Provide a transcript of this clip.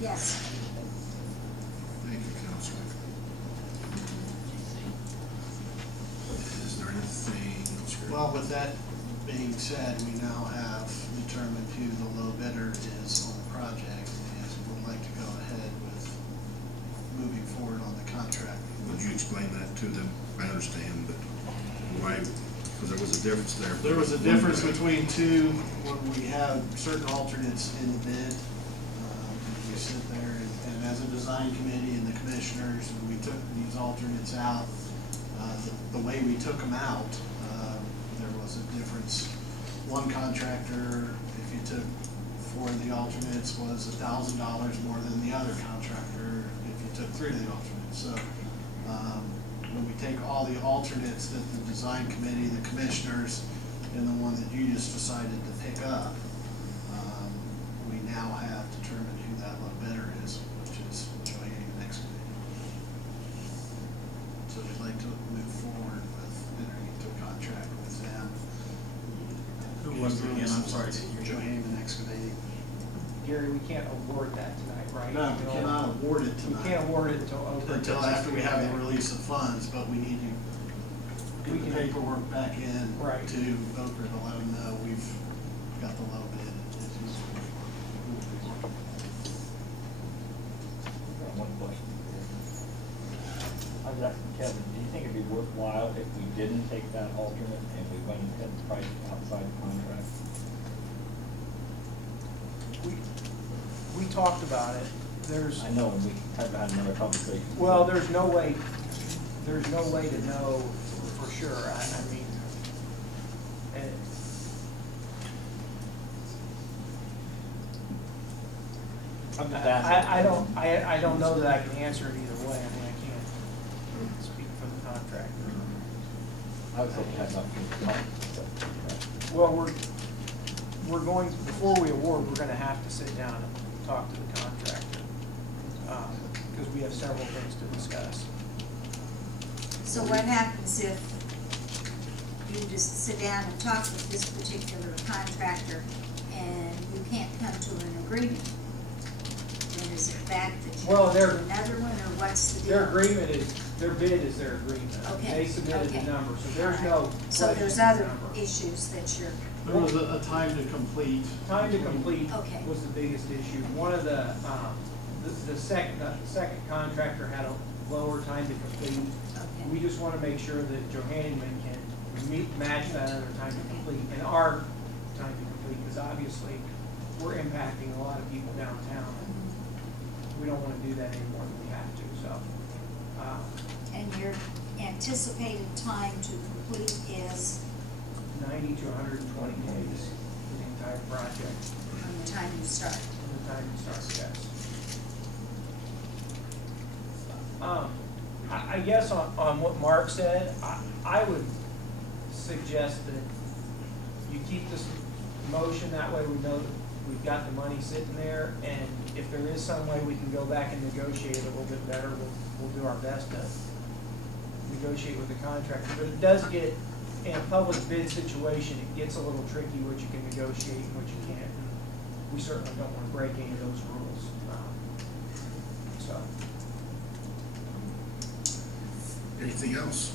Yes. Thank you, Counselor. Is there anything else? Well, with that being said, we now have determined who the low bidder is on the project, and would like to go ahead with moving forward on the contract. Would you explain that to them? I understand, but why? Because there was a difference there. There was a difference between two when we have certain alternates in the bid. We sit there and as a design committee and the commissioners, we took these alternates out. The way we took them out, there was a difference. One contractor, if you took 4 of the alternates, was $1,000 more than the other contractor if you took 3 of the alternates. So when we take all the alternates that the design committee, the commissioners, and the one that you just decided to pick up, we now have determined who that low bidder is, which is Johann Excavating. So we'd like to move forward with entering into a contract with them. Who was it again? I'm sorry. Johann Excavating. Gary, we can't award that tonight, right? No, we cannot award it We tonight. can't award it until After we have the release of funds, but we need to get the can- paperwork back in Right. to Oker to let them know we've got the low bid. One question. I was asking Kevin, do you think it'd be worthwhile if we didn't take that alternate and we went ahead and priced outside the contract? We talked about it. There's, I know, and we have had another conversation. well, there's no way to know for sure. I mean, and I'm just asking. I don't know that I can answer it either way. I mean, I can't speak for the contractor. I was hoping to have something to talk. Well, we're going, before we award, we're gonna have to sit down and talk to the contractor, because we have several things to discuss. So what happens if you just sit down and talk with this particular contractor and you can't come to an agreement? Then is it back that you Well, go to they're- another one, or what's the deal? Their agreement is, their bid is their agreement. Okay, They submitted okay. the number, so there's no. So question there's of the other number. issues that you're, There was a time to complete. Time to complete Okay. was the biggest issue. One of the second contractor had a lower time to complete. We okay, just want to make sure that Johanneman can match that other time to complete and our time to complete, because obviously we're impacting a lot of people downtown. We don't want to do that any more than we have to, so. and your anticipated time to complete is 90 to 120 days for the entire project, from the time you start? from the time you start, yes. I guess on what Mark said, I would suggest that you keep this motion, that way we know that we've got the money sitting there, and if there is some way we can go back and negotiate a little bit better, we'll do our best to negotiate with the contractor. But it does get, in a public bid situation, it gets a little tricky what you can negotiate and what you can't. And we certainly don't want to break any of those rules. So. Anything else?